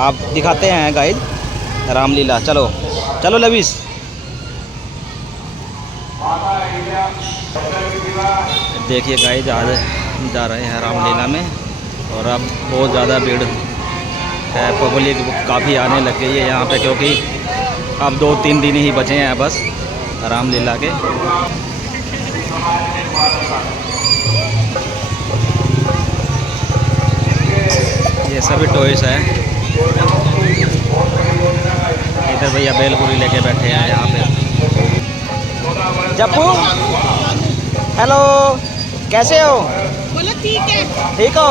आप दिखाते हैं गाइड रामलीला। चलो चलो लवीस। देखिए गाइड आज जा रहे हैं रामलीला में और अब बहुत ज़्यादा भीड़ है, पब्लिक काफ़ी आने लग गई है यहाँ पे, क्योंकि अब 2-3 दिन ही बचे हैं बस रामलीला के। ये सभी टॉयस हैं। इधर भैया बेलपुरी लेके बैठे हैं यहाँ पे। जप्पू हेलो, कैसे हो? बोलो ठीक है। ठीक हो?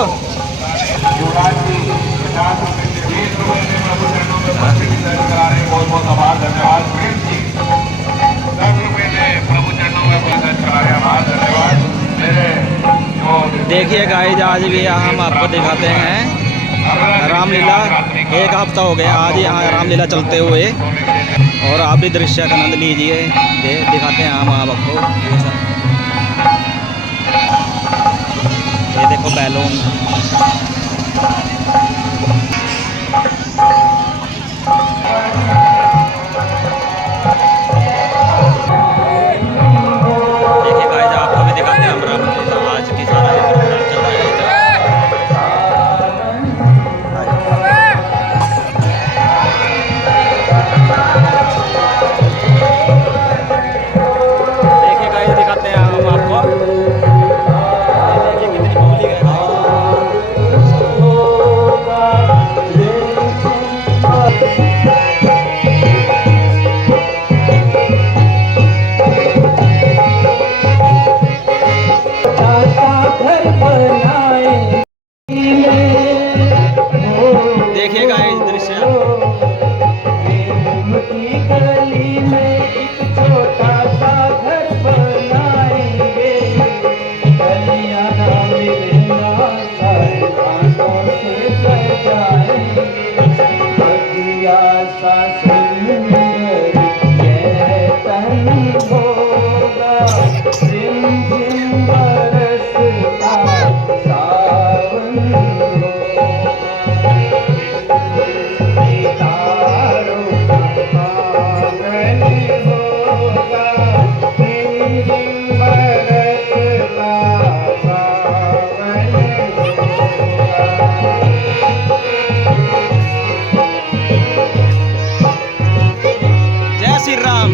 देखिए गाइस आज भी हम आपको दिखाते हैं रामलीला। एक हफ्ता हो गया आज यहाँ रामलीला चलते हुए, और आप भी दृश्य का आनंद लीजिए। दिखाते हैं हम आपको ये सब। ये देखो बैलून। देखिए गाइस आपको भी दिखाते हैं हम रामलीला आज की सारा ये प्रोग्राम चल रहा है इधर। देखिए गाइस दिखाते हैं हम आपको। ये देखिए कितनी पब्लिक है गाइस। देखिए गाइस दृश्य। जय श्री राम।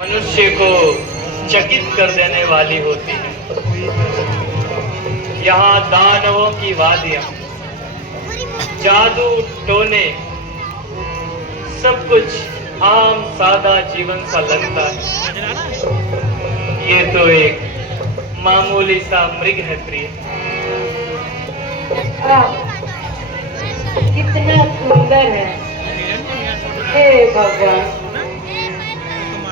मनुष्य को चकित कर देने वाली होती है। यहाँ दानवों की वादियां, जादू टोने, सब कुछ आम सादा जीवन सा लगता है। ये तो एक मामूली सा मृग है प्रिय। कितना सुंदर है हे भगवान,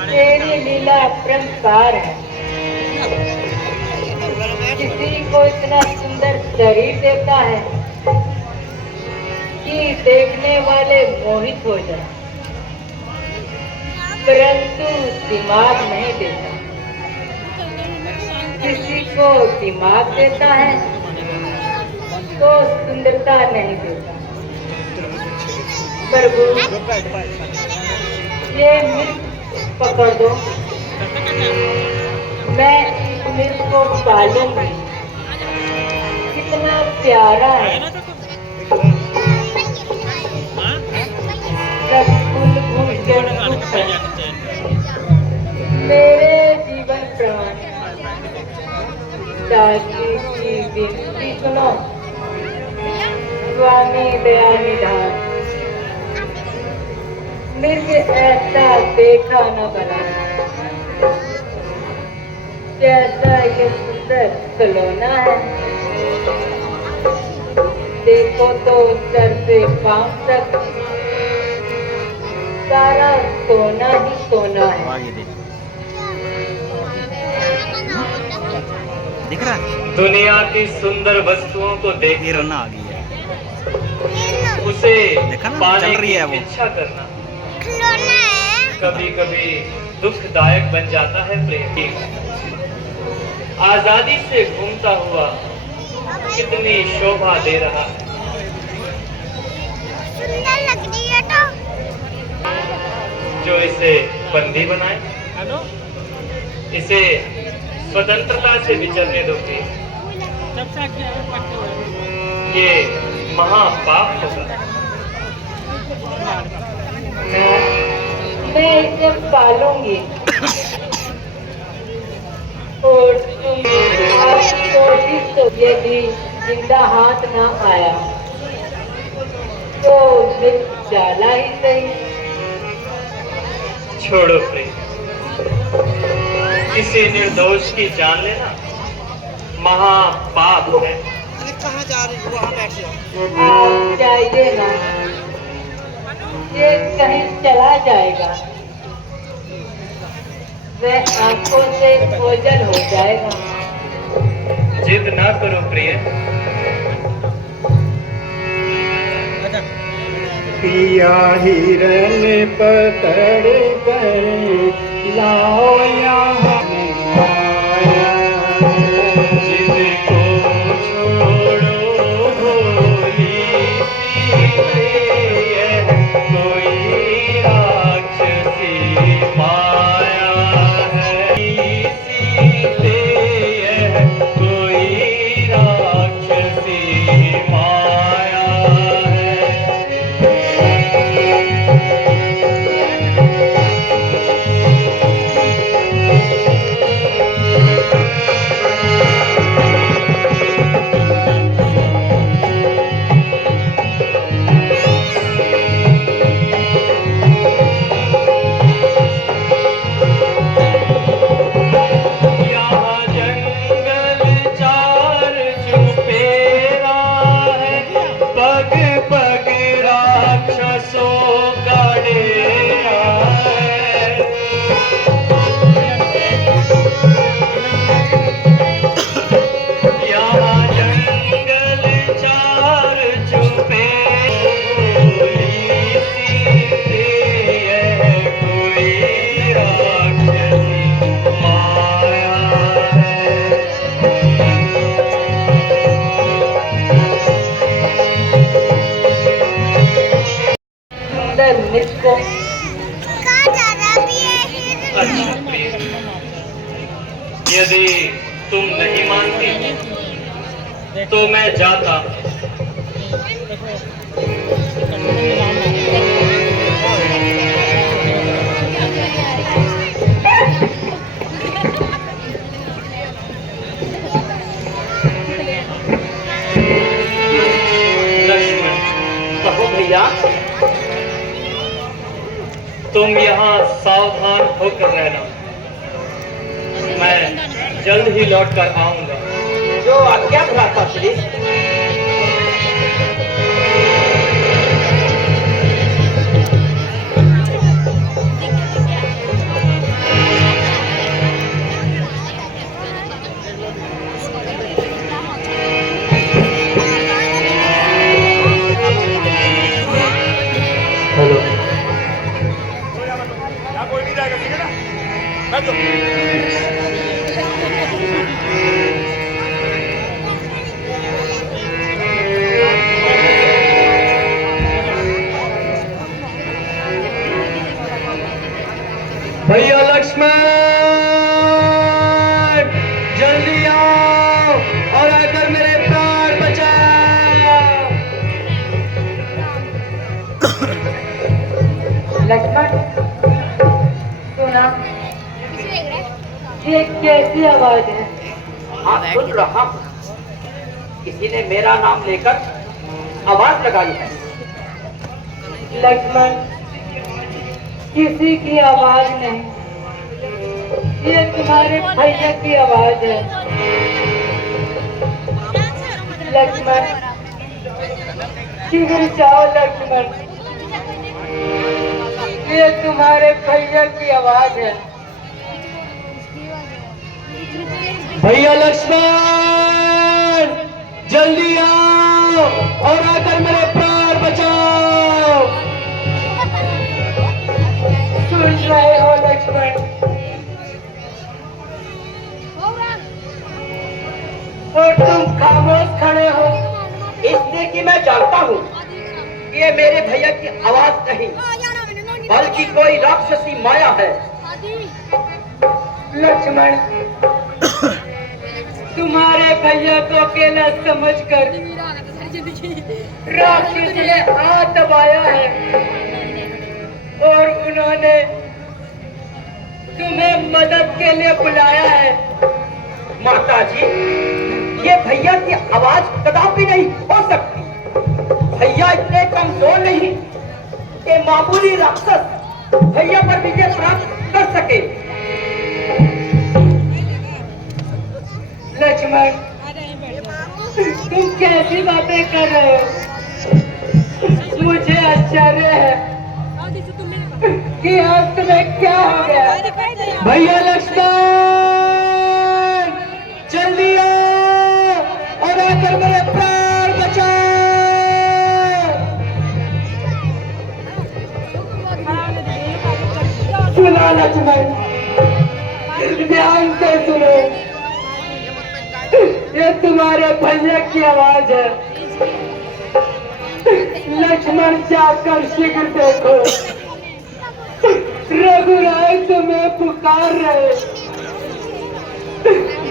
तेरी लीला अपरंपार है। किसी को इतना सुंदर शरीर देता है कि देखने वाले मोहित हो जाए, परंतु दिमाग नहीं देता। किसी को दिमाग देता है तो सुंदरता नहीं देता। प्रभु, ये मिर्च पकड़ दो, मैं इस मिर्च को पालूंगी। कितना प्यारा है, सब फूल फूल के सुख है। मेरे जीवन प्रमाण दासी की विनती सुनो, स्वामी दया निधान। मिर्ग ऐसा देखा न बना, जैसा ये सुंदर खिलौना है। देखो तो सर से पांव तक सारा सोना ही सोना है। दिख रहा है? दुनिया की सुंदर वस्तुओं को देख ये रन्ना आ गई है, उसे देखा ना, पाने चल रही है की वो। इच्छा करना कभी कभी दुखदायक बन जाता है प्रेम। आजादी से घूमता हुआ कितनी शोभा दे रहा है। सुंदर लग रही है तो जो इसे बंदी बनाए, इसे स्वतंत्रता से विचरने दोगे, ये महापाप होगा। मैं इसे पालूंगी और तुम कोशिश तो, यदि जिंदा हाथ ना आया तो मिर्च डाला ही सही। छोड़ो प्रेम, किसी निर्दोष की जान लेना महापाप है। कहाँ जा रही हो? वहाँ बैठ जाओ। आप जाइए ना, ये कहीं चला जाएगा, वह आंखों से ओझल हो जाएगा। जिद ना करो प्रिय, पिया हिरन पकड़ कर लाओ यहाँ आया। जिद को छोड़ो भोली सी, यह कोई राक्षसी माया है। सीते यह कोई राक्षसी माया है। यहाँ जंगल चार चुफेरा है, पग पग राक्षसों का डेरा है। यहाँ जंगल चार चुफेरा, सीते यह कोई राक्षसी माया है। सुंदर मिर्च को कहाँ जा रहा भी है? अच्छा प्रिय, यदि तुम नहीं मानती तो मैं जाता हूँ। जल्द ही लौट कर आऊंगा। जो आज्ञा भ्राता श्री। भैया लक्ष्मण जल्दी आओ और आकर मेरे प्राण बचाओ। लक्ष्मण सुना, ये कैसी आवाज है? हाँ सुन रहा हूँ, किसी ने मेरा नाम लेकर आवाज लगाई है। लक्ष्मण, किसी की आवाज नहीं, ये तुम्हारे भैया की आवाज है। लक्ष्मण, शीघ्र जाओ लक्ष्मण, ये तुम्हारे भैया की आवाज है। भैया लक्ष्मण जल्दी आओ और आकर मेरे प्राण बचाओ। सुन रहे हो लक्ष्मण? और तुम खामोश खड़े हो, इसलिए कि मैं जानता हूँ कि ये मेरे भैया की आवाज नहीं, बल्कि कोई राक्षसी माया है। लक्ष्मण, तुम्हारे भैया को अकेला समझकर राक्षस ने हाथ दबाया है और उन्होंने तुम्हें मदद के लिए बुलाया है। माता जी, ये भैया की आवाज कदापि नहीं हो सकती। भैया इतने कमजोर नहीं कि मामूली राक्षस भैया पर विजय प्राप्त कर सके। लक्ष्मण, तुम कैसी बातें कर रहे हो? मुझे आश्चर्य है कि आज तुम्हें क्या हो गया। भैया लक्ष्मण जल्दी आओ और आकर मेरे प्राण बचाओ। सुना लक्ष्मण, ध्यान से सुनो, ये तुम्हारे भैया की आवाज है। लक्ष्मण जाकर शीघ्र देखो, रघुराय तुम्हें पुकार रहे।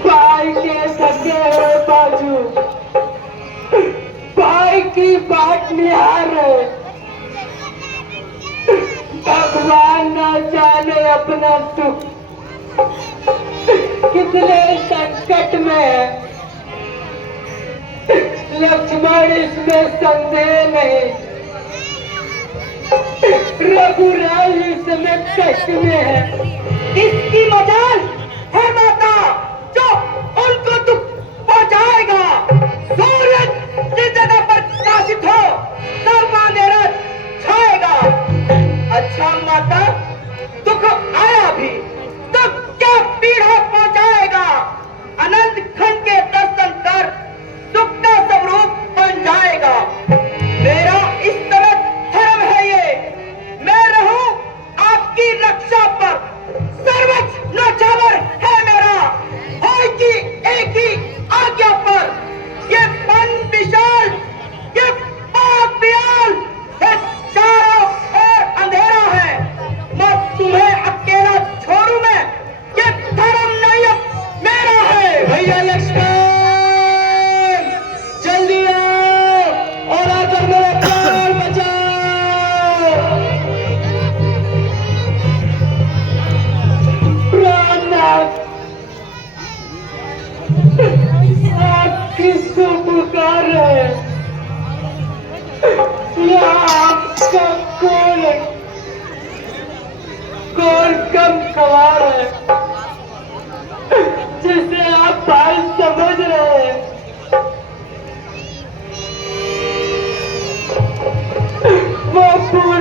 भाई के सगे हुए बाजू भाई की बाट निहार रहे। भगवान न जाने अपना सुख कितने संकट में है। लक्ष्मण, इसमें संदेह नहीं, रघुराय इस समय कष्ट में है। किसकी मजाल है माता जो उनको दुख पहुंचाएगा? सूर्य जिस जगह पर प्रकाशित हो सब अंधेरा छाएगा। अच्छा माता, दुख आया भी तो क्या पीड़ा पहुंचाएगा? अनंत खंड के दर्शन कर दुख का स्वरूप बन जाएगा। मेरा इस समय धर्म है ये, मैं रहूं आपकी रक्षा पर, सर्वोच्च नौछावर है मेरा। होगी एक ही आज्ञा पर, ये वन विशाल, ये पाप व्याल, ये चारों ओर अंधेरा है। मैं तुम्हें अकेला छोड़ू मैं, ये धर्म नहीं मेरा है। भैया लक्ष्मण जल्दी आओ और आकर मेरे प्राण बचाओ। प्राणनाथ, आप किसको पुकार रहे हैं? यहाँ आपका कौन कम सवार है जिसे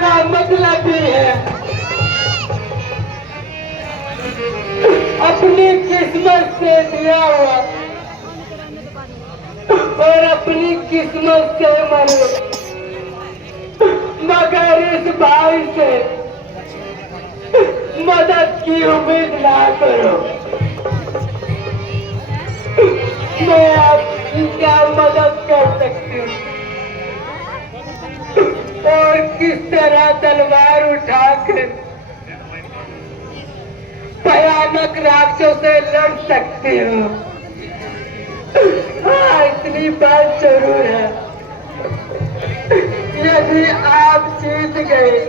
का मतलब ही है अपनी किस्मत से दिया हुआ और अपनी किस्मत से मरो, मगर इस भाई से मदद की उम्मीद ना करो। मैं आपकी क्या मदद कर सकती हूँ और किस तरह तलवार उठाकर भयानक राक्षसों से लड़ सकती हूँ। हाँ, इतनी बात जरूर है, यदि आप जीत गए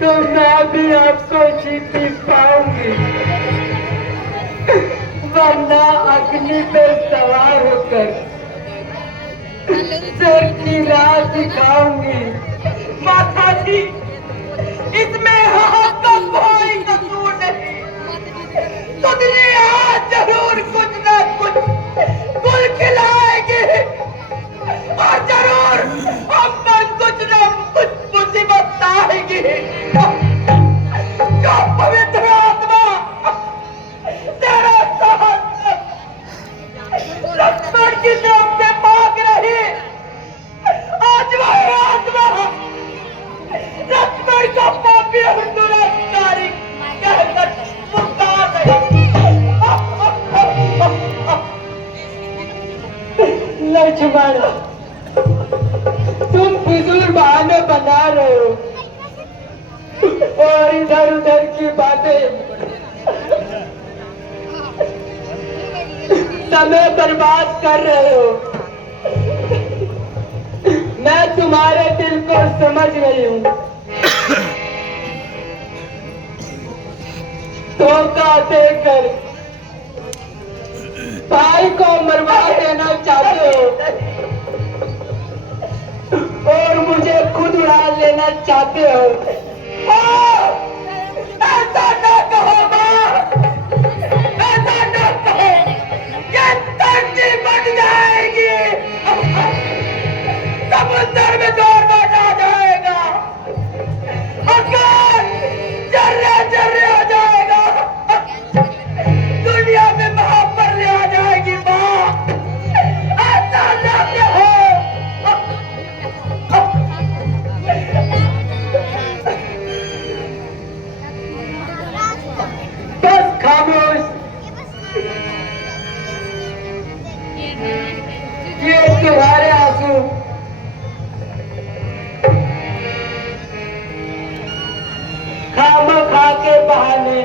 तो मैं भी आपको जीती पाऊंगी, वरना अग्नि पर सवार होकर सर की राह दिखाऊंगी। माता जी, इसमें आपका कोई कसूर नहीं, तुझे आज जरूर कुछ न कुछ गुल खिलाएगी और जरूर हम पर कुछ न कुछ मुसीबत आएगी। जो पवित्र आत्मा तेरा साथ लक्ष्मण की तरफ से मांग रही, आज वही आत्मा लक्ष्मण का पापी और दुराचारी कहकर पुकार रही। लक्ष्मण, तुम फिजूल बहाने बना रहे हो और इधर उधर की बातें समय बर्बाद कर रहे हो। मैं तुम्हारे दिल को समझ रही हूँ। धोखा देकर भाई को मरवा देना चाहते हो और मुझे खुद उड़ा लेना चाहते हो। ऐसा न कहो मां, ऐसा न कहो, ये धरती बन जाएगी, समुद्र में दौड़ आ जाएगा, आकाश जर्रे जर्रे हो जाएगा, दुनिया में महापर्य आ जाएगी। मां, ऐसा न कहो। बस खामोश, ये तुम्हारे आंसू खामखा के बहाने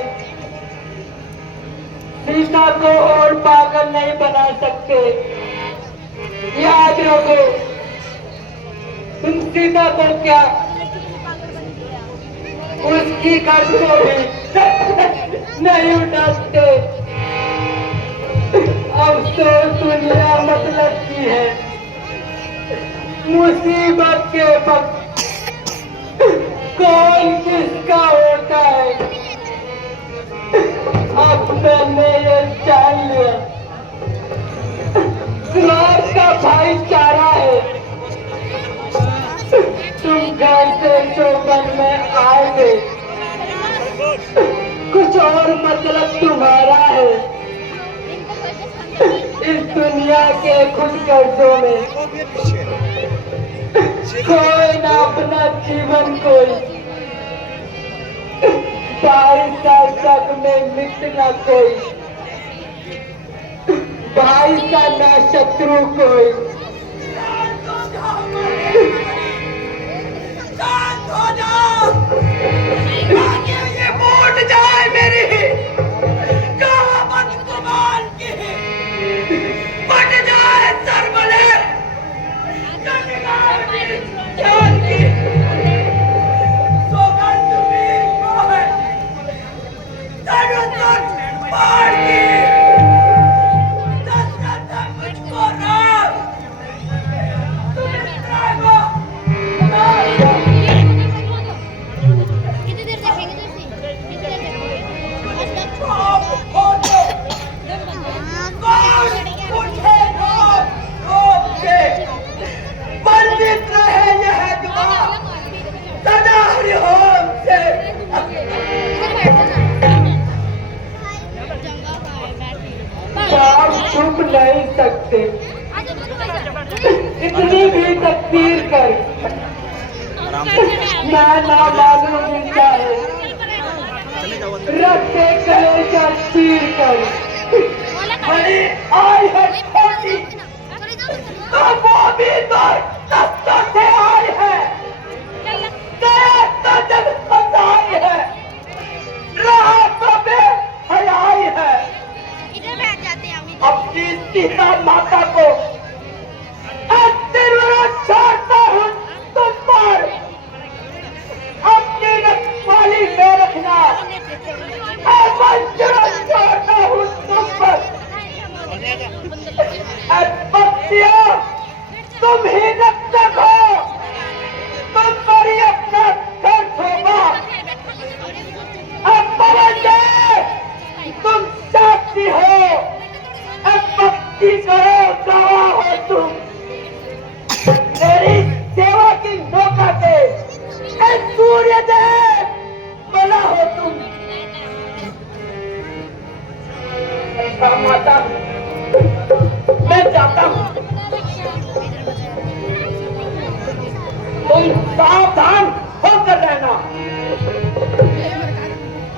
सीता को और पागल नहीं बना सकते। याद रखो, तुम सीता को क्या, उसकी गर्द को भी नहीं उठा सकते। अफसोस दुनिया मतलब की है, मुसीबत के वक्त कौन किसका होता है। अब मैंने ये जान लिया, स्वार्थ का भाईचारा है। तुम घर से चौबन में आओगे, कुछ और मतलब तुम्हारा है। इस दुनिया के खुद गर्जों में कोई ना अपना जीवन कोई, बारिश का जग में मिटना कोई, भाई का ना शत्रु कोई। शांत हो जाओ, ये फूट जाए मेरी कहावत कुमार की, फट जाए सरमले जान की। सौगंध वीर को है तनुतन पार की, दशरथ मुझको राम तुम छुप नहीं सकते। इतनी भी तकदीर कर आराम से मैं ना मालूम चाहे रखते कलेजा चीर कर। बड़ी आई है छोटी, तो वो भी तो दस्तों से आई है। तो जब फसाई है, रातों में हयाई है। इधर बैठ जाते हैं हम। अपनी सीता माता को आशीर्वाद छोड़ता हूँ तुम पर। अपनी रखवाली में रखना। छोड़ता हूँ तुम पर। बच्चियों, तुम ही रक्षक हो, तुम पर ही अपना खर्च होगा। अब तुम साक्षी हो, अब भक्ति करो, गवाह हो तुम। मेरी सेवा की मौका पे सूर्य देव बना हो तुम। माता, मैं चाहता हूँ तुम सावधान होकर रहना।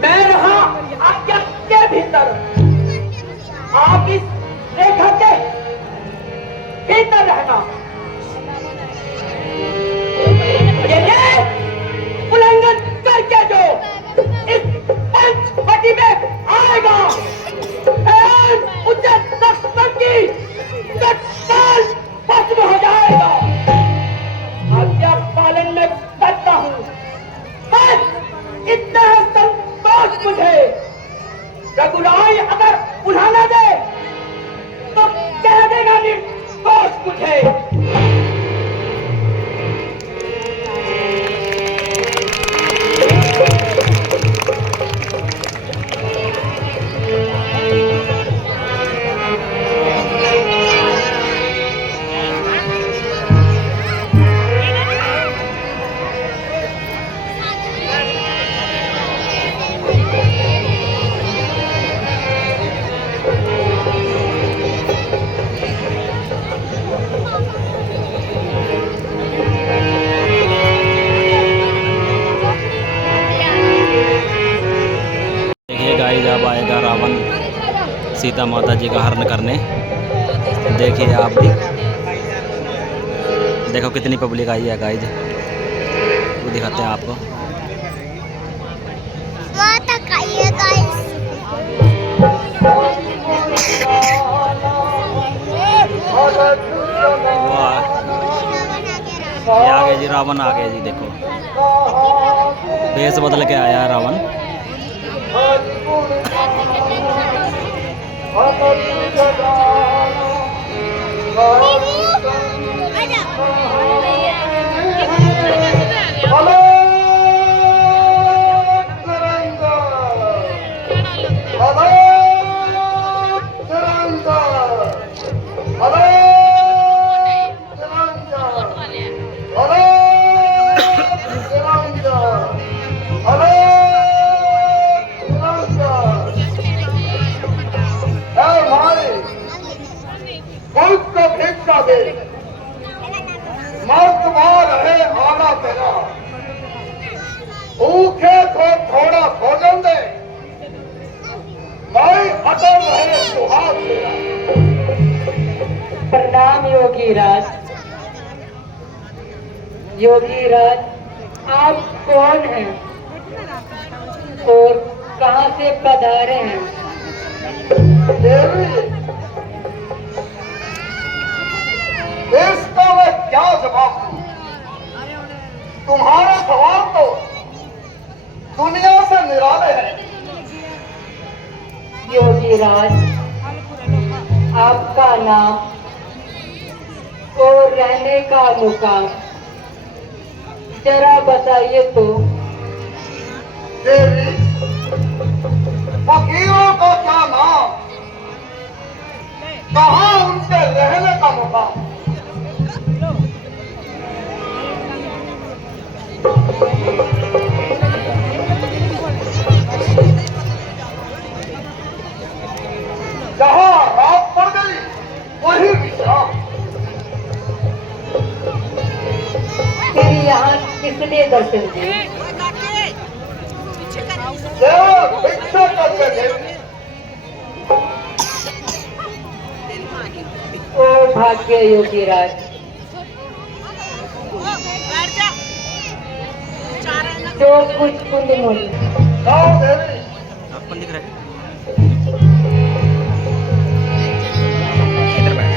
मैं रहा आज्ञा के भीतर, आप इस रेखा के भीतर रहना। ये उल्लंघन करके जो इस पंचवटी में आएगा, उच्च लक्ष्मण की तत्काल भस्म हो जाएगा। आज्ञा पालन में करता हूँ, बस इतना है संतोष मुझे। रघुराई अगर उठाना दे तो कह देगा निर्दोष मुझे। जब आएगा रावण सीता माता जी का हरण करने। देखिए आप भी, देखो कितनी पब्लिक आई है गाइज, वो दिखाते हैं आपको। वहाँ तक आई है गाइस। ये आ गए जी, रावण आ गए जी। देखो भेष बदल के आया है रावण। भूखे को थोड़ा भोजन दे, मैं अटल रहे सुहाग तेरा। प्रणाम योगीराज। योगीराज, आप कौन हैं और कहां से पधारे हैं? देवी, इसका मैं क्या जवाब दूं? तुम्हारे सवाल तो दुनिया से निराले हैं। योगीराज, आपका नाम और रहने का मुकाम जरा बताइए तो। देवी, फकीरों का क्या नाम, कहाँ उनके रहने का मुकाम? जहाँ रात पड़ गई अर्जुन जी। भिक्षा करके दे। ओ भाग्य योगी राज, जो कुछ कुंड मूल जाओ देवी। आपको दिख रहा है इधर बैठ।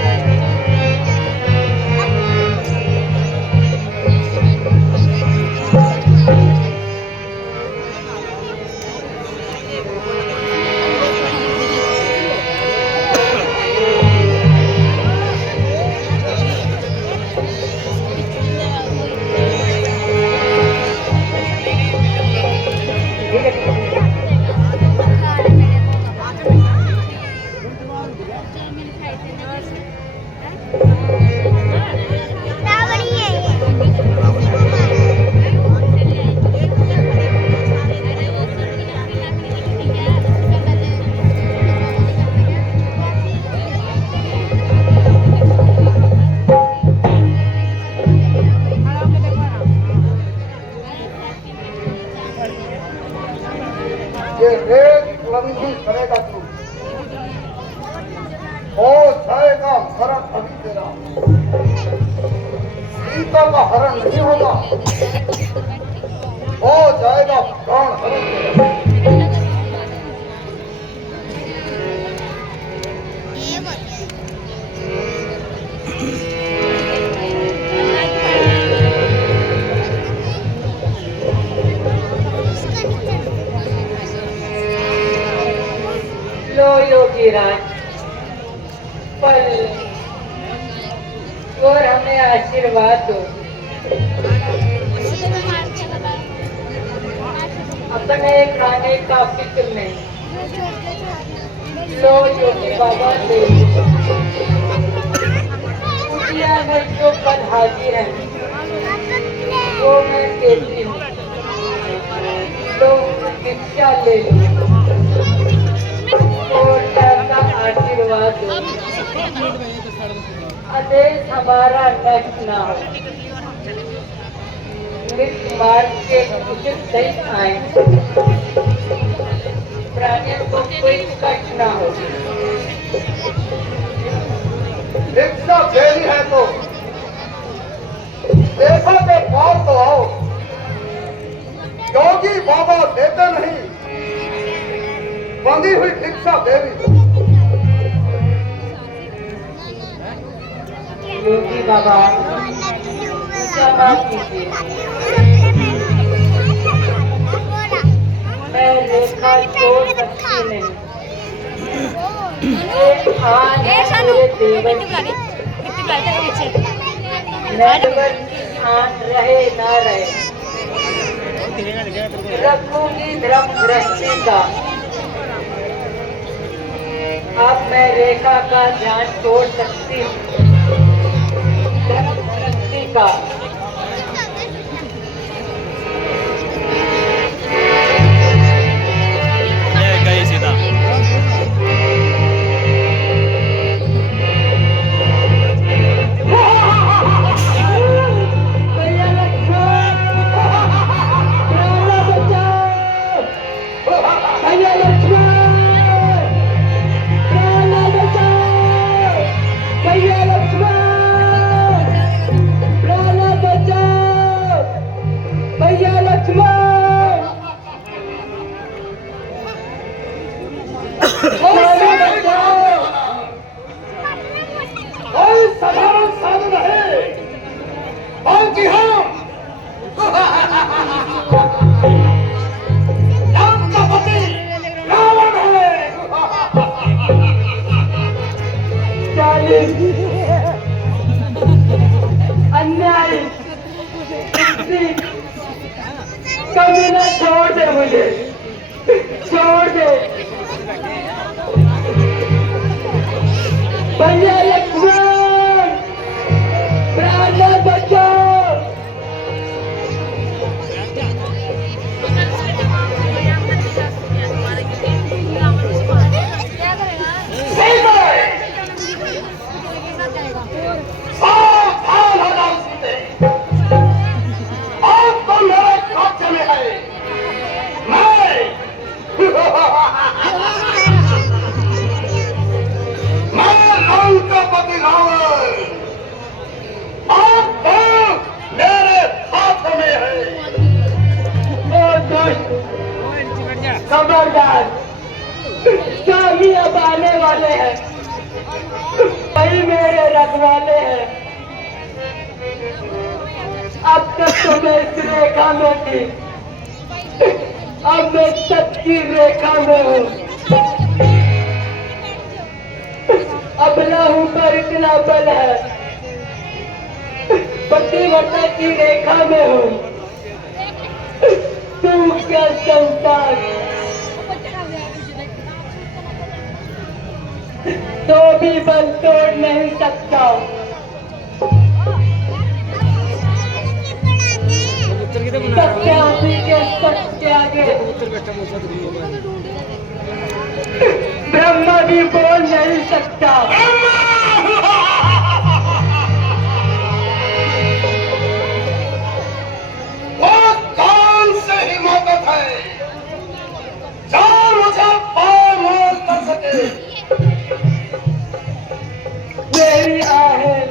रावणी है ये। ये रेत लंघी करेगा तू, हो जाएगा मरण अभी तेरा। सीता का हरण नहीं होगा, हो जाएगा प्राण हरण तेरा। ये बोलिए। लो योगी राज, पल और हमें आशीर्वाद दो। अपने खाने का फिक्र नहीं, लो योगी बाबा ले। कुटिया में जो पद हाजिर है वो मैं देती हूँ, लो भिक्षा ले लो और ऐसा आशीर्वाद दो, आदेश हमारा नष्ट न हो, मृत मार्ग के उचित सही आए, प्राणियों को कोई कष्ट न हो। भिक्षा देनी है तो देखो के पार तो आओ। योगी बाबा देते नहीं, बंधी हुई भिक्षा देवी। योगी बाबा क्षमा कीजिए, मैं रेखा छोड़ सकती नहीं। एक आन है मेरे देवर की, नटवर की आन रहे ना रहे, रखूंगी धर्म दृष्टि का। अब मैं रेखा का ध्यान छोड़ सकती हूँ, धर्म दृष्टि का। ये गई सीधा। कोई साधारण साधु नहीं, बल्कि हम राम का पति, राम पति रावण आप तो मेरे हाथ में है। ओ दुष्ट खबरदार, स्वामी अब आने वाले हैं, वही मेरे रखवाले हैं। अब तक तो मैं इस रेखा में थी, अब मैं सच्ची रेखा में हूँ। अबला हूँ पर इतना बल है, पतिव्रता की रेखा में हूँ। तू क्या संसार, तो भी बल तोड़ नहीं सकता। सत्यासी के सत्य आगे ब्रह्मा भी बोल नहीं सकता। वो कौन से हिम्मत है जो मुझे पार कर सके? मेरी आहें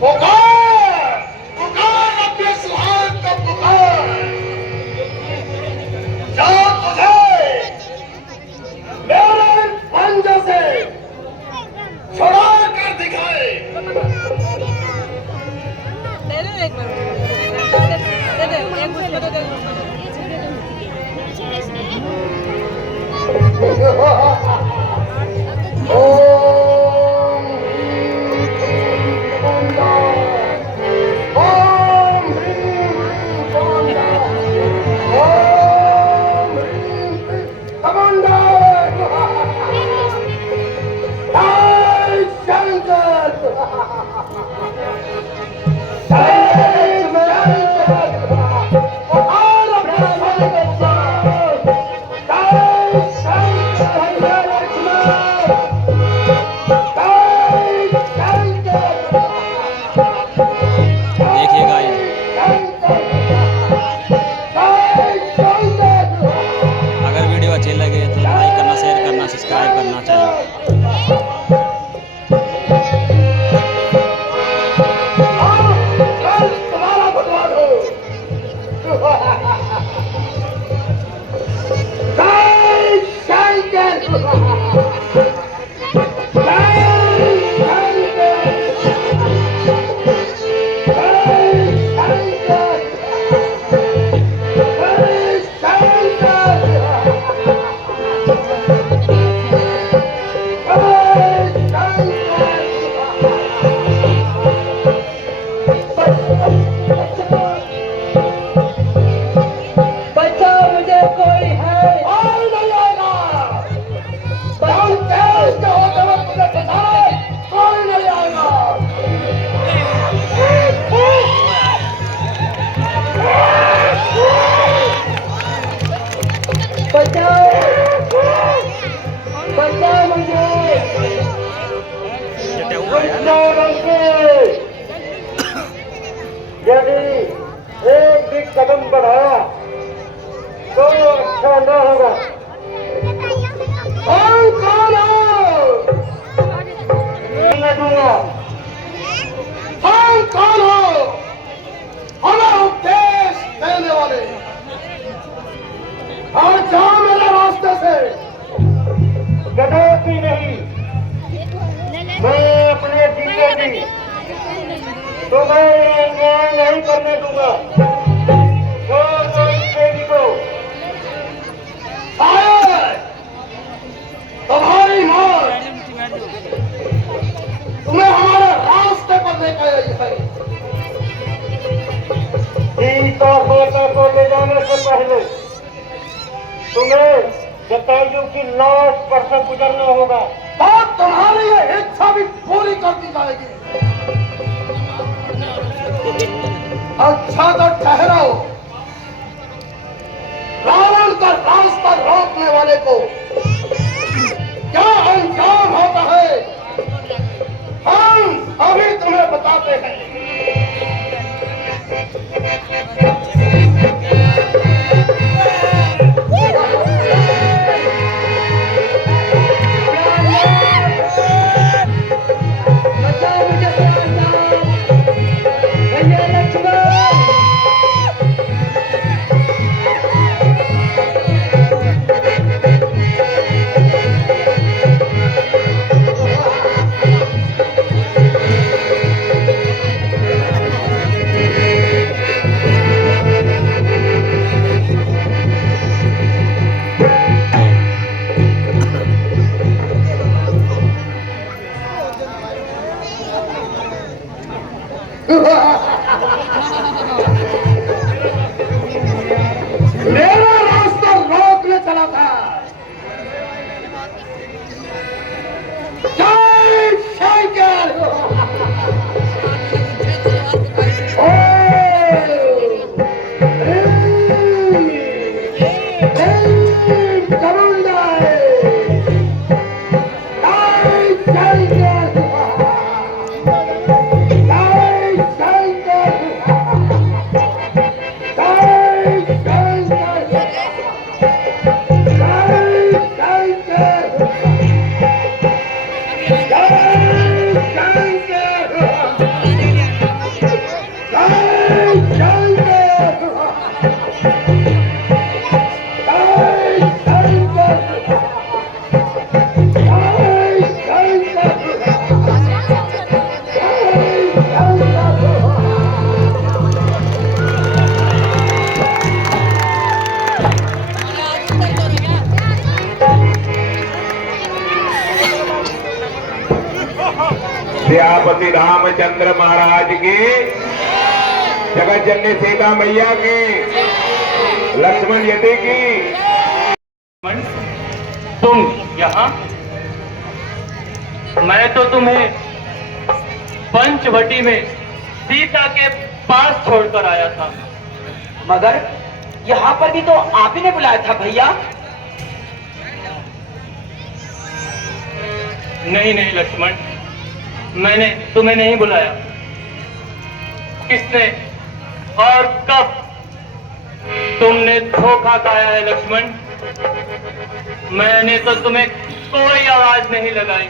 पुकार पुकार अपने सुहाग का पुकार, जो तुझे मेरे पंजों से छुड़ा कर दिखाए। ओम ह्रीं चामुंडा, ओम ह्रीं चामुंडा, जय शंकर, जय शंकर। और अपना जय शंकर लक्ष्मण, देखिएगा ये अगर वीडियो अच्छी लगे तो लाइक करना, शेयर करना, सब्सक्राइब करना चैनल। तुम्हारा भगवान हो। जय शंकर, बचाओ मुझे, कोई है। और नहीं आएगा। हम देश के होते हुए तुझे बचाए, कोई नहीं आएगा। बचाओ, बचाओ मुझे। यदि एक भी कदम बढ़ाया तो अच्छा न होगा। कौन हो? मैं दूंगा। कौन हो? हमें उपदेश देने वाले, और जाओ मेरे रास्ते से। गधे की नहीं, मैं अपने जीते की तो मैं न्याय नहीं करने दूंगा। देवी को तुम्हारी मौत तुम्हें हमारे रास्ते पर लेकर आई है। सीता माता को ले जाने से पहले तुम्हें जटायु की लाश पर से गुजरना होगा, तब तुम्हारी ये इच्छा भी पूरी कर दी जाएगी। अच्छा तो ठहरो, रावण का रास्ता रोकने वाले को क्या अंजाम होता है, हम अभी तुम्हें बताते हैं। सियापति रामचंद्र महाराज की, जगत जननी सीता मैया की, लक्ष्मण यति की। तुम यहाँ? मैं तो तुम्हें पंचवटी में सीता के पास छोड़कर आया था। मगर यहाँ पर भी तो आप ही ने बुलाया था भैया। नहीं नहीं लक्ष्मण, मैंने तुम्हें नहीं बुलाया। किसने और कब तुमने धोखा खाया है लक्ष्मण? मैंने तो तुम्हें कोई आवाज नहीं लगाई।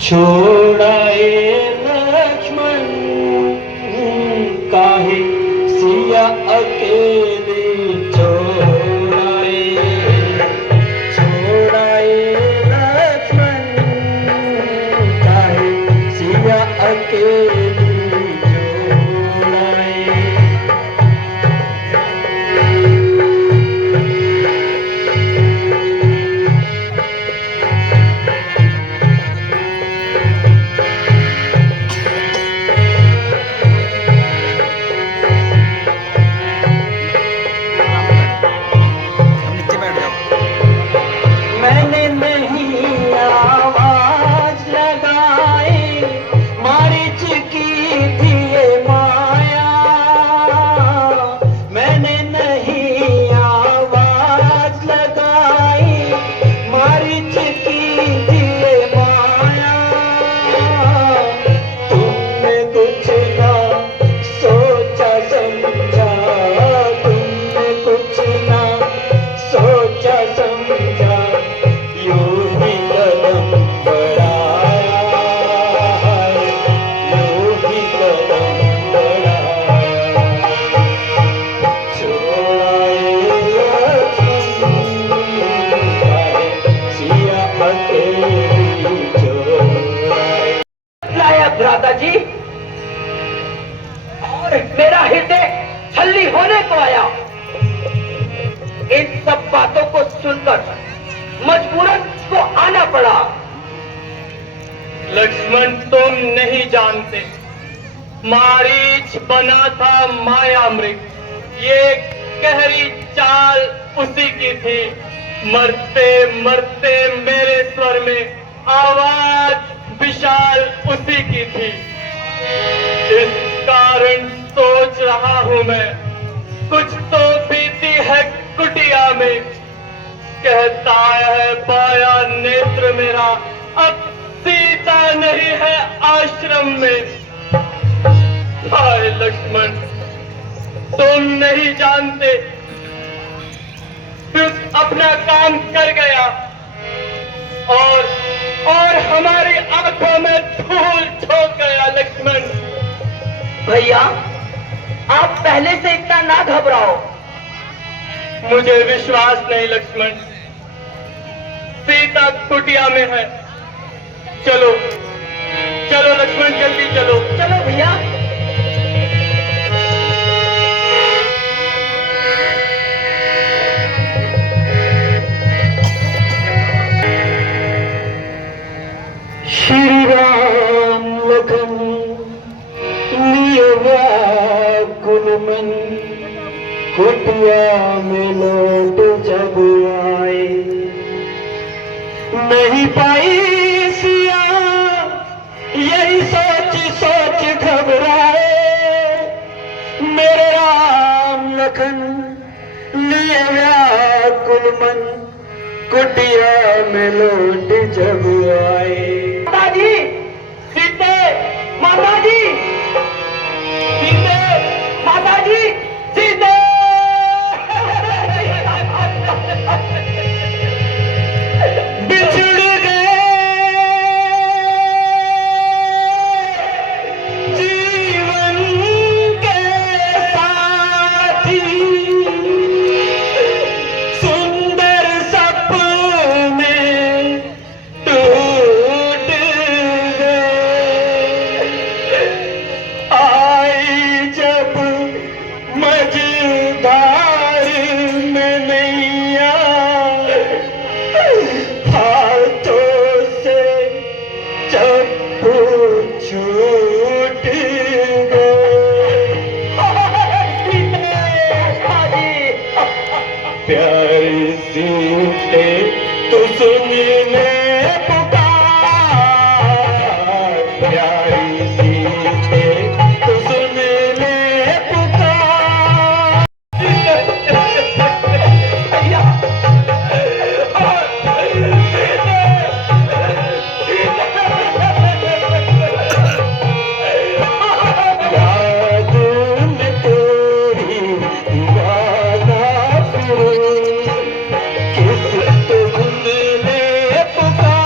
छोड़ाए लक्ष्मण काहे सिया अकेली, छोड़ाए लक्ष्मण काहे सिया अकेली, भ्राता जी, और मेरा हृदय छल्ली होने को आया। इन सब बातों को सुनकर मजबूरन को आना पड़ा। लक्ष्मण, तुम नहीं जानते, मारीच बना था मायामृग। ये गहरी चाल उसी की थी। मरते मरते मेरे स्वर में आवाज विशाल उसी की थी। इस कारण सोच रहा हूं मैं, कुछ तो बीती है कुटिया में। कहता है बाया नेत्र मेरा, अब सीता नहीं है आश्रम में। हाय लक्ष्मण, तुम नहीं जानते, युद्ध अपना काम कर गया और हमारी आंखों में धूल झोंक गया। लक्ष्मण भैया, आप पहले से इतना ना घबराओ। मुझे विश्वास नहीं लक्ष्मण, सीता कुटिया में है। चलो चलो लक्ष्मण, जल्दी चलो। चलो भैया। श्री राम लखन लिए व्याकुल मन, कुटिया में लौट जब आए। नहीं पाई सिया यही सोच सोच घबराए। मेरे राम लखन लिए व्याकुल मन, कुटिया में लौट जब आए। माताजी, सीते, माताजी, सीते, माताजी, सीते। बिछड़ गए जीवन के साथी, सुंदर सपने टूट गए। सुन ले पुकार प्यारी सीते तू सुन ले पुकार याद में तेरी दीवाना फिरूं किस तो सुन ले पुकार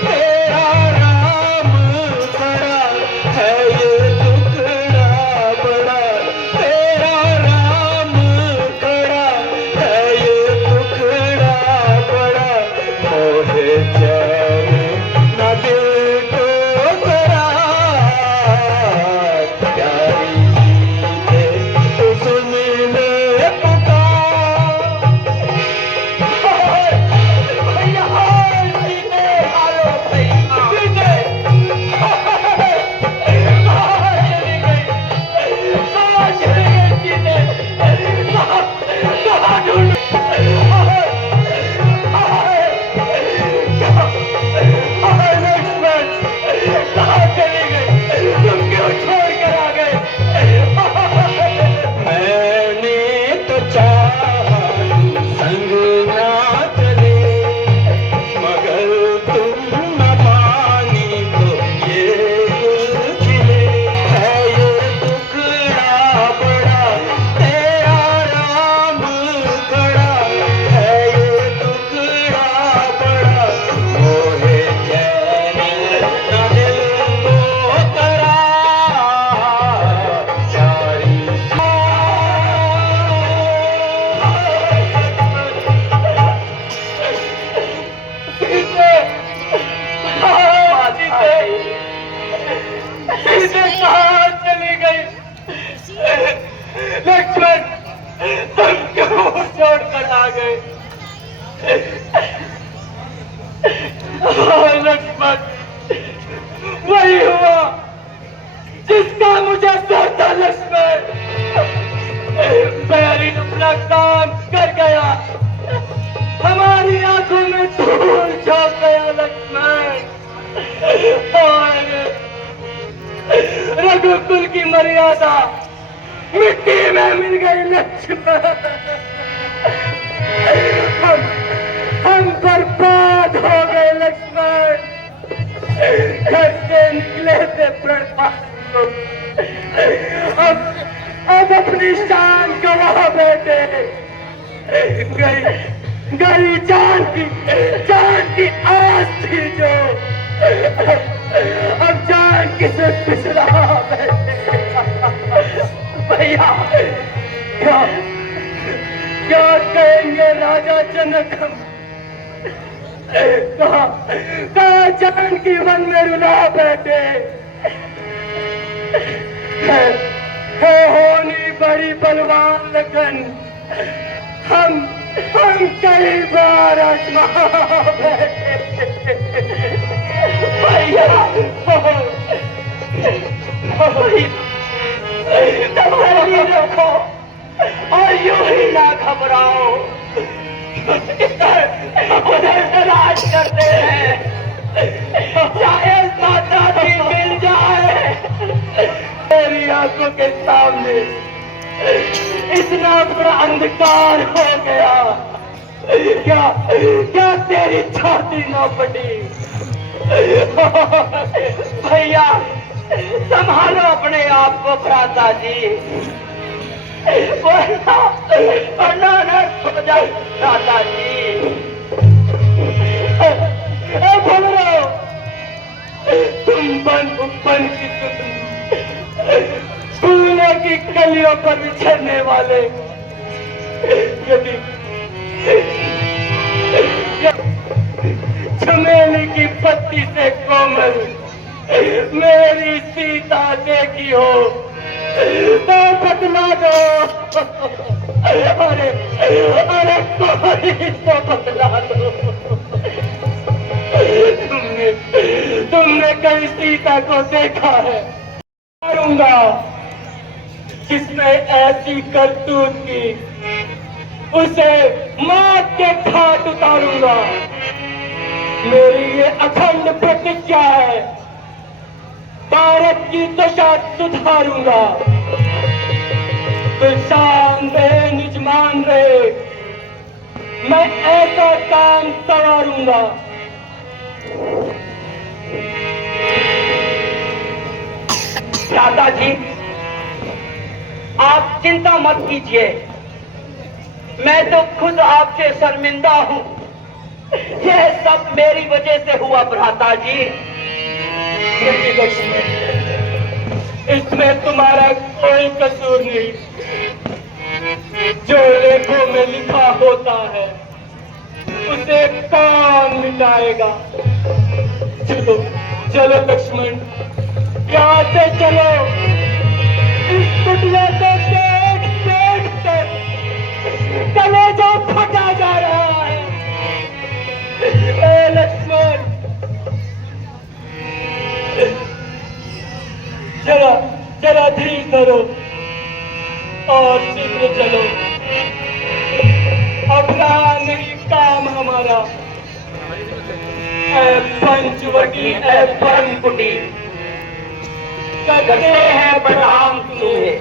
तेरा राम खड़ा है ये टुकड़ा बड़ा तेरा राम खड़ा है ये टुकड़ा बड़ा मोहे चैन न दिल को करार प्यारी सीते तू सुन ले पुकार भैया सीते आलो भैया सीते चली गई सीते कहाँ ढूंढूं लक्ष्मण कहाँ चली गई तुम क्यों छोड़ कर आ गए मैंने तो चाहा संग ना चले मगर तुम न मानी तो ये दिल खिले है ये टुकड़ा बड़ा तेरा राम खड़ा है ये टुकड़ा बड़ा मोहे चैन न दिल को करार प्यारी सीते कहाँ चली गई लक्ष्मण तुम क्यों छोड़कर आ गए लक्ष्मण वही हुआ जिसका मुझे डर था लक्ष्मण पैरी अपना काम कर गया हमारी आंखों में धूल झोंक गया लक्ष्मण और रघुकुल की मर्यादा मिट्टी में मिल गई लक्ष्मण हम बर्बाद हो गए लक्ष्मण घर से निकले थे प्रणपाल अब अपनी शान गवा बैठे गई जान की आस थी जो अब जान किसे पिछड़ा बैठे भैया क्या कहेंगे राजा जनक कहा जान की वन में रुला बैठे है होनी बड़ी बलवान लखन हम कई बार आजमा बैठे भैया तसल्ली रखो और यूं ही ना घबराओ उधर तलाश करते हैं शायद माता भी मिल जाए मेरी आंखों के सामने इतना बड़ा अंधकार हो गया क्या तेरी छाती न फटी भैया संभालो अपने आप को भ्राता जी वरना न खो जाए भ्राता जी बोलो तुम बन की फूलों की कलियों पर बिछड़ने वाले यदि चमेली की पत्ती से कोमल मेरी सीता देखी हो तो बदला दो अरे कोई तो बदला दो तुमने कहीं सीता को देखा है मारूंगा जिसने ऐसी करतूत की उसे मौत के घाट उतारूंगा। मेरी ये अखंड प्रतिज्ञा है, भारत की दशा सुधारूंगा। तो शान रहे निजमान रहे, मैं ऐसा काम संवारूंगा। दादाजी, आप चिंता मत कीजिए, मैं तो खुद आपसे शर्मिंदा हूँ। यह सब मेरी वजह से हुआ भ्राता जी। लक्ष्मण, इसमें तुम्हारा कोई कसूर नहीं। जो लेखों में लिखा होता है उसे कौन मिटाएगा। चलो चलो लक्ष्मण, यहाँ से चलो। इस कुटिया को देख देख कर कलेजा फटा जा रहा है। ए लक्ष्मण, जरा जरा धीर धरो और शीघ्र चलो। अब रहा नहीं काम हमारा। ऐ पंचवटी, ऐ पंचकुटी, करते हैं प्रणाम तुम्हें।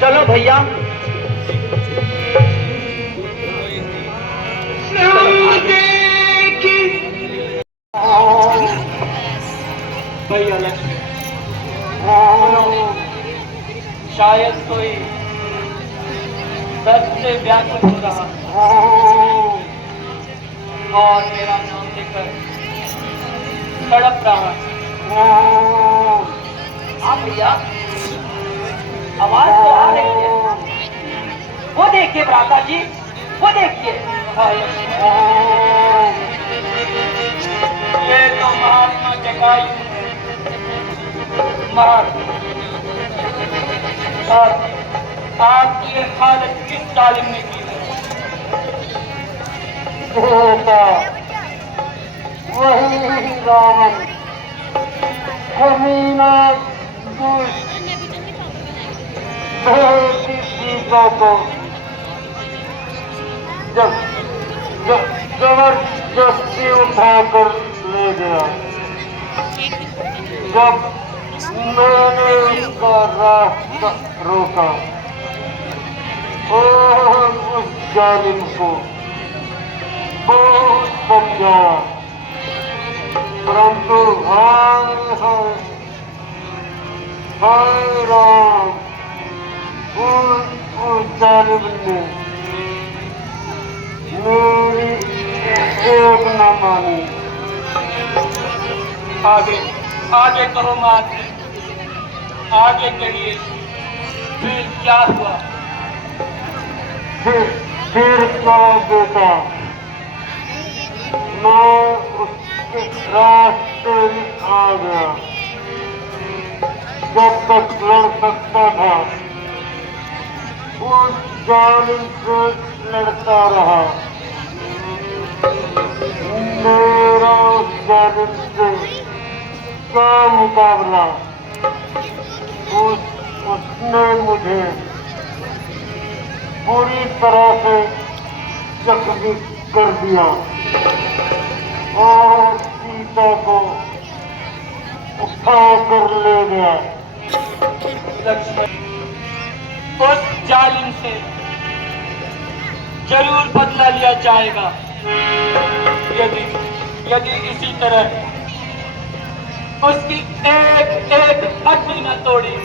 चलो भैया, भैया लक्ष्मण, सुनो, शायद कोई दर्द से व्याकुल हो रहा और मेरा नाम लेकर तड़प रहा। हाँ भैया, आवाज तो आ रही है। वो देखिए भ्राता जी, वो देखिए। ये तो महात्मा जगायु है। और आपकी हालत किस जालिम ने की है? वही रावण कमीना सीता को जबरदस्ती उठाकर ले गया। जब मैंने उसका रास्ता रोका और उस जालिम को बहुत समझाया, परंतु हाय राम, उस जालिम ने मेरी एक न मानी। आगे आगे कहो मात, आगे कहिए, फिर क्या हुआ? फिर क्या बेटा, मैं उसके रास्ते में आ गया। जब तक लड़ सकता था उस जालिम से लड़ता रहा। मेरा उस जालिम से क्या मुकाबला, उसने मुझे पूरी तरह से जख्मी कर दिया और सीता को उठा कर ले गया। लक्ष्मण, उस जालिम से जरूर बदला लिया जाएगा। यदि इसी तरह उसकी एक एक हड्डी न तोड़ी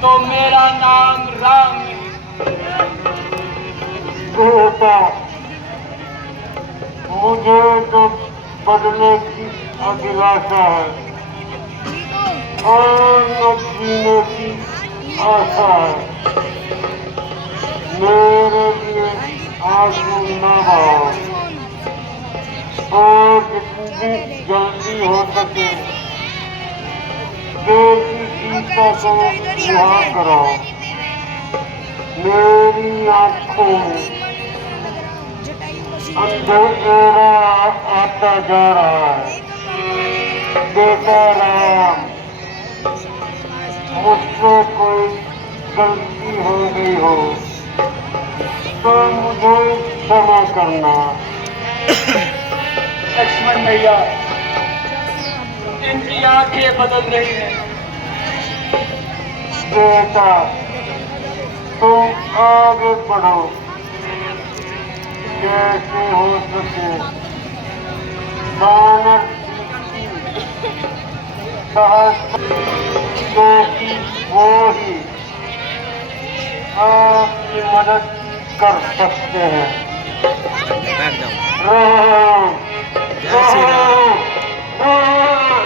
तो मेरा नाम राम नहीं। बेटा, मुझे तो बदले की अभिलाषा है और न जीने की आशा है। मेरे लिए आंसू न बहाओ और जितनी जल्दी हो सके बेटी सीता को रिहा कराओ। मेरी आंखों में अंधेरा आता जा रहा है। बेटा राम, मुझसे कोई गलती हो गई हो तो मुझे क्षमा करना। लक्ष्मण भैया, इनकी आंखें बदल रही हैं। बेटा तुम आगे बढ़ो, जैसे हो सके मानव क्योंकि वो ही आपकी मदद कर सकते हैं। बैठ जाओ। राम जय श्री राम। राम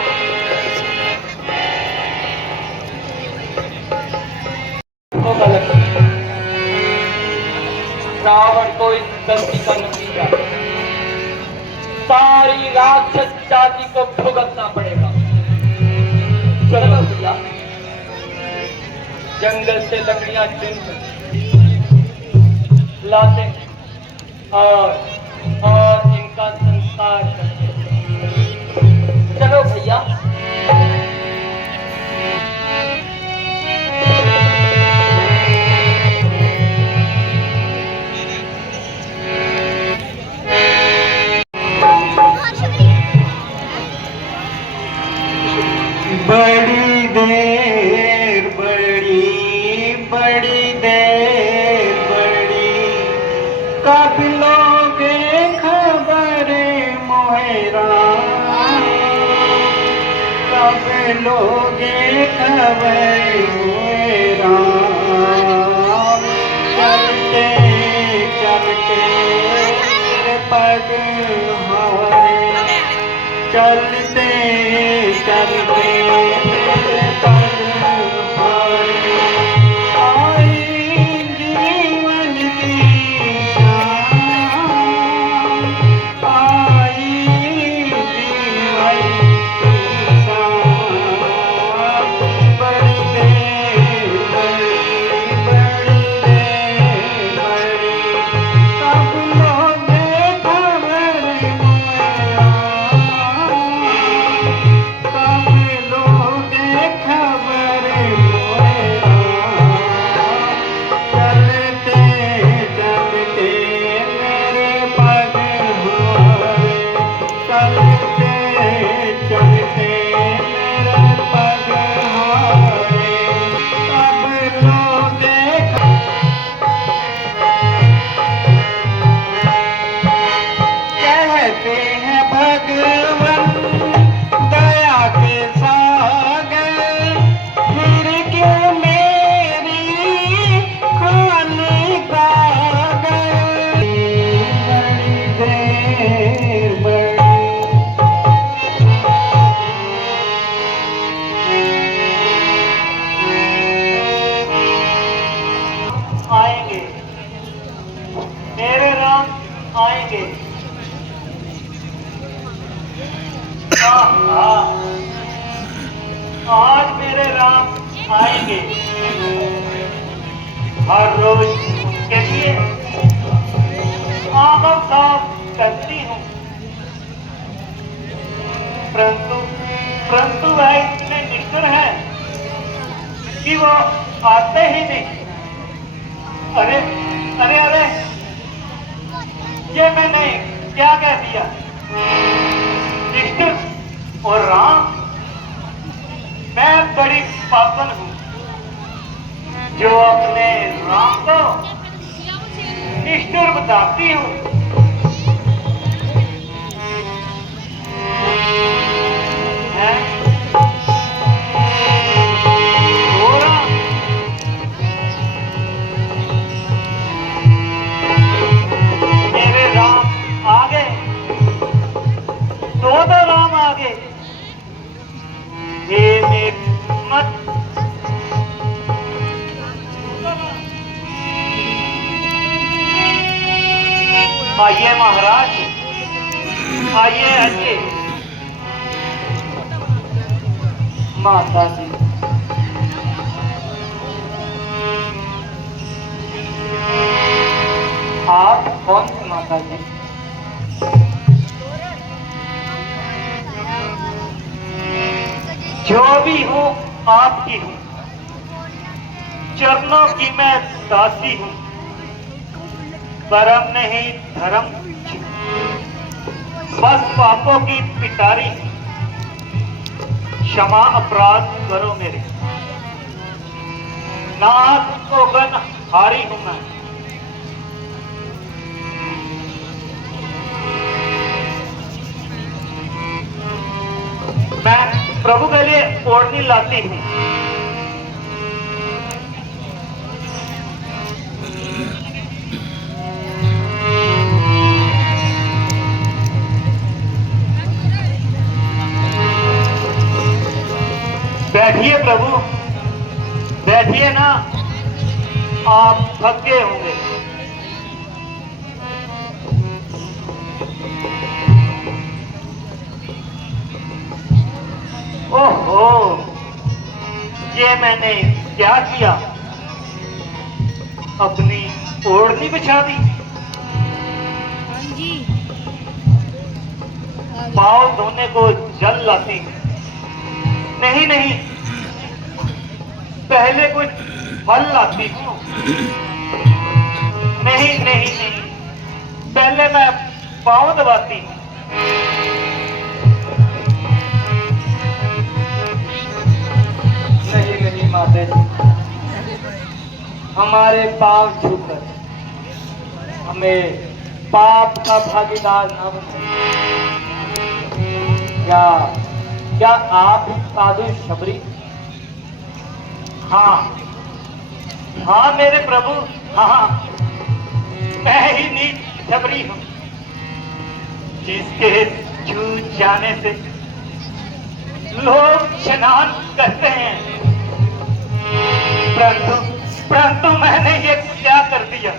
तो गलत रावण को इस गलती का नतीजा सारी राक्षस जाति को भुगतना पड़ेगा। चलो भैया, जंगल से लकड़ियां चुन लाते हैं और इनका संस्कार करते हैं। चलो भैया। बड़ी देर बड़ी देर बड़ी कब लोगे खबर मोहरा, कब लोगे खबर मोहरा। चलते चलते मेरे पग हारे, चलते चलते मेरे पग हारे। आई जीवन की शाम, आई जीवन की शाम। बड़ी देर बड़ी कब लोगे खबर मोरा, कब लोगे खबर मोरा। चलते चलते मेरे पग हारे, चलते चलते मेरे पग हारे। कब लोगे कहते हैं भगवन दया के सागर, फिर क्यों मेरी खाने का बड़ी देर बड़ी। आएंगे मेरे राम आएंगे। आज मेरे राम आएंगे। हर रोज उनके लिए आंखें साफ करती हूँ, परंतु परंतु वह इतने निष्ठुर है कि वो आते ही नहीं। अरे अरे अरे, ये मैंने क्या कह दिया? निष्ठुर और राम, मैं बड़ी पागल हूँ जो अपने राम को निष्ठुर बताती हूँ। हैं? ओ राम, मेरे राम आ गए, दो राम आ गए। ये मत आइए महाराज, आइए आइए। माता जी, आप कौन सी माता जी? जो भी हूँ आपकी हूँ। चरणों की मैं दासी हूं, परम नहीं धर्म, बस पापों की पिटारी, क्षमा अपराध करो मेरे, नाथ ओगन हारी हूं मैं। मैं प्रभु के लिए ओढ़नी लाती हूं। बैठिए प्रभु, बैठिए ना, आप थक गए होंगे। ओहो, ये मैंने क्या किया, अपनी ओढ़नी बिछा दी। पाँव धोने को जल लाती, नहीं नहीं, पहले कुछ फल लाती हूँ। नहीं नहीं नहीं, पहले मैं पाँव दबाती हूँ। नहीं नहीं माता जी, हमारे पाप छूकर हमें पाप का भागीदार न बनाइए। क्या आप साधु शबरी? हाँ हाँ मेरे प्रभु, हाँ, मैं ही नीच शबरी हूँ, जिसके छू जाने से लोग स्नान करते हैं। परंतु मैंने ये क्या कर दिया,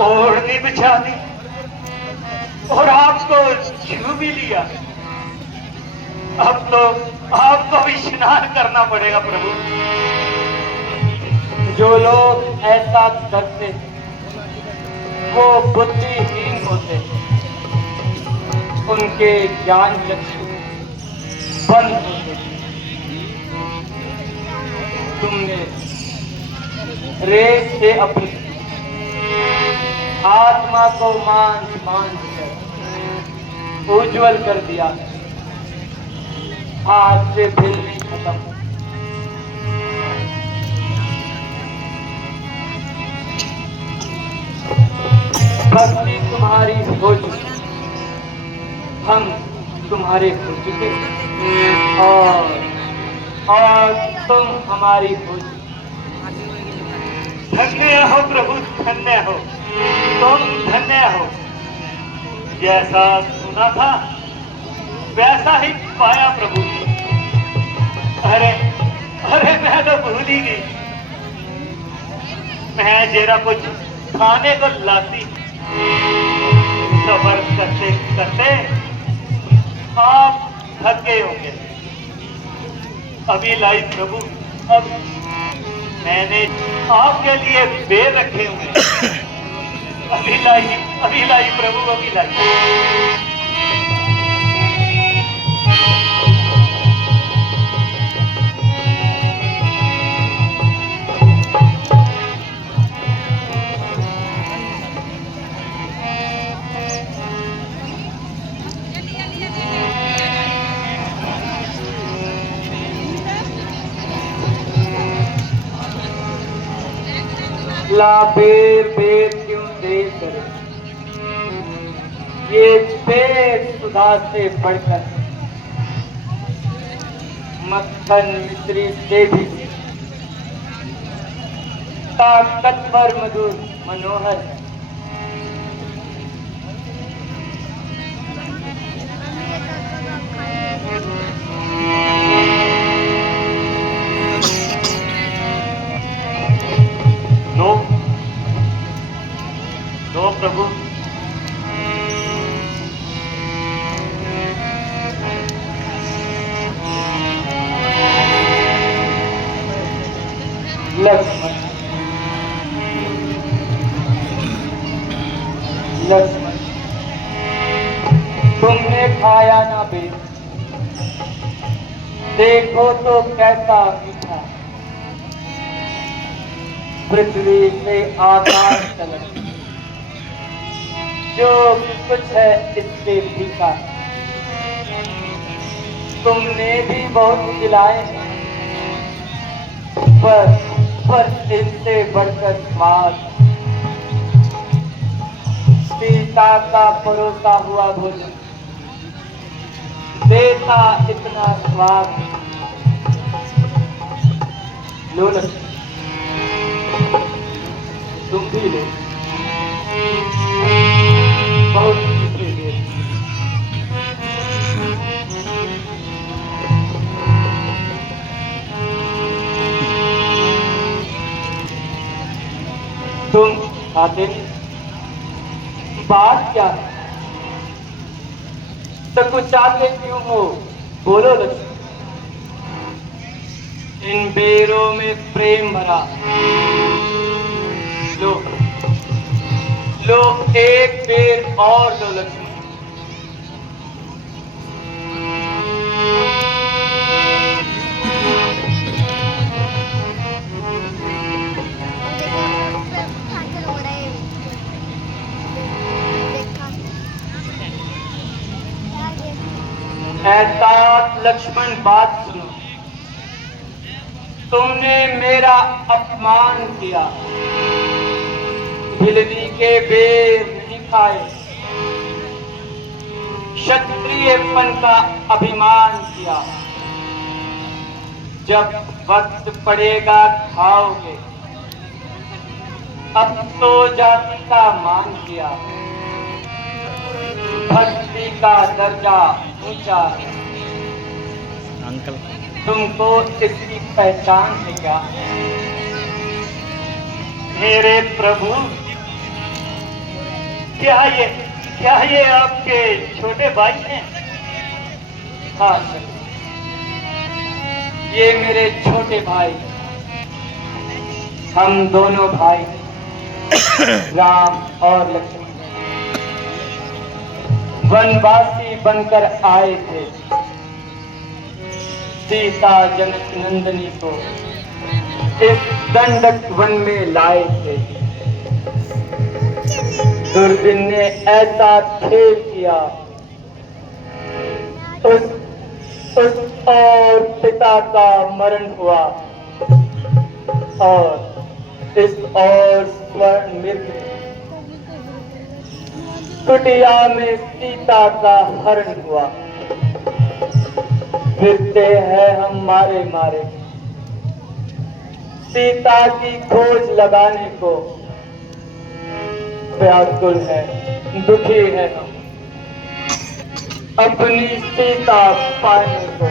ओढ़नी बिछा दी और आपको छू भी लिया। अब तो आपको भी स्नान करना पड़ेगा प्रभु। जो लोग ऐसा करते वो बुद्धिहीन होते, उनके ज्ञान चक्षु बंद होते। तुमने रेत से अपनी आत्मा को मांस कर उज्जवल कर दिया। आज से फिर नहीं खत्म। भक्ति तुम्हारी हो चुकी, हम तुम्हारे हो चुके और तुम हमारी हो चुकी। धन्य हो प्रभु, धन्य हो, तुम धन्य हो। जैसा सुना था वैसा ही पाया प्रभु। अरे अरे, मैं तो भूल ही गई, मैं जरा कुछ खाने को लाती। सफर करते करते आप थक गए होंगे, अभी लाई प्रभु। अब मैंने आपके लिए बेर रखे हुए, अभी लाई प्रभु, अभी लाई। ला बेर बेर क्यों देर करे, ये बेर सुधा से बढ़कर मक्खन मिश्री से भी ताकतवर मधुर मनोहर है। लो प्रभु। लक्ष्मण, लक्ष्मण, तुमने खाया ना बेर, देखो तो कैसा मीठा। पृथ्वी से आकाश तक जो कुछ है इससे फीका। तुमने भी बहुत खिलाए हैं, पर इनसे बढ़कर स्वाद पिता का परोसा हुआ भोजन देता इतना स्वाद। लो लक्ष्मी, तुम भी लो, बहुत इसीलिए। तुम खाते नहीं, बात क्या है? तो कुछ चाहते क्यों हो? बोलो लक्ष्मी। इन बेरों में प्रेम भरा, लो लो, एक बेर और लो लक्ष्मी। ऐसा लक्ष्मण, बात सुनो। तुमने मेरा अपमान किया, भिलनी के बेर नहीं खाए, क्षत्रियपन का अभिमान किया। जब वक्त पड़ेगा खाओगे, अब तो जाति का मान किया। भक्ति का दर्जा ऊंचा है, अंकल तुमको इसकी पहचान है क्या? मेरे प्रभु, क्या ये आपके छोटे भाई हैं? हाँ सर, ये मेरे छोटे भाई, हम दोनों भाई राम और लक्ष्मण वनवासी बनकर आए थे। सीता जनक नंदनी को इस दंडक वन में लाए थे। दुर्दिन ने ऐसा खेल किया, उस और पिता का मरण हुआ और इस और स्वर्ण मित्र कुटिया में सीता का हरण हुआ। फिरते हैं हम मारे मारे, सीता की खोज लगाने को व्याकुल है, दुखी है हम अपनी सीता पाने को।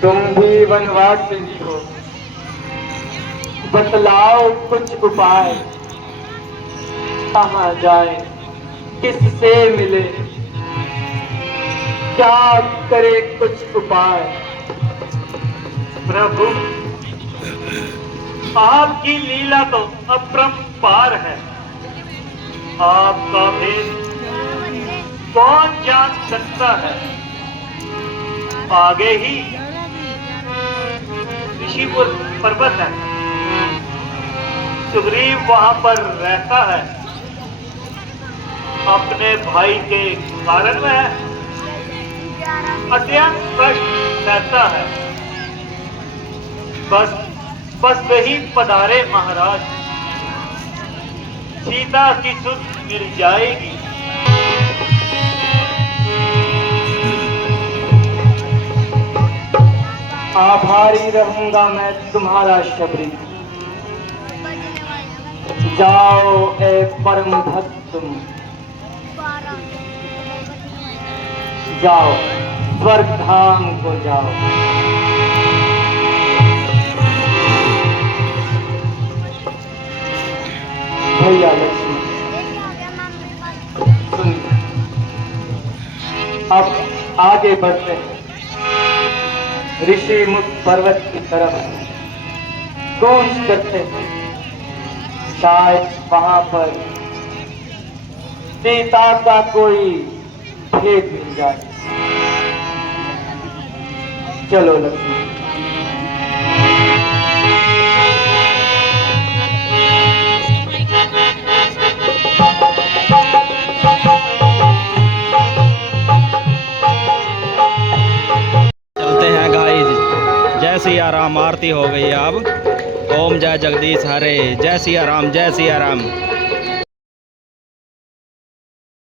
तुम भी वनवासिनी हो, बतलाओ कुछ उपाय, कहाँ जाए, किससे मिले, क्या करे कुछ उपाय। प्रभु, आपकी लीला तो अपरंपार है। आपका भेद कौन जान सकता है? आगे ही ऋषिपुर पर्वत है, सुग्रीव वहां पर रहता है, अपने भाई के कारण में अत्यंत कष्ट रहता है। बस वही पधारे महाराज, सीता की सुध मिल जाएगी। आभारी रहूंगा मैं तुम्हारा शबरी। जाओ ए परम भक्त तुम, जाओ स्वर्ग धाम को जाओ। भैया लक्ष्मण सुनिए, अब आगे बढ़ते हैं ऋषि मुख पर्वत की तरफ कूच करते हैं। शायद वहां पर सीता का कोई भेद मिल जाए। चलो लक्ष्मण। सिया राम आरती हो गई अब। ओम जय जगदीश हरे, जय सिया राम, जय सिया राम।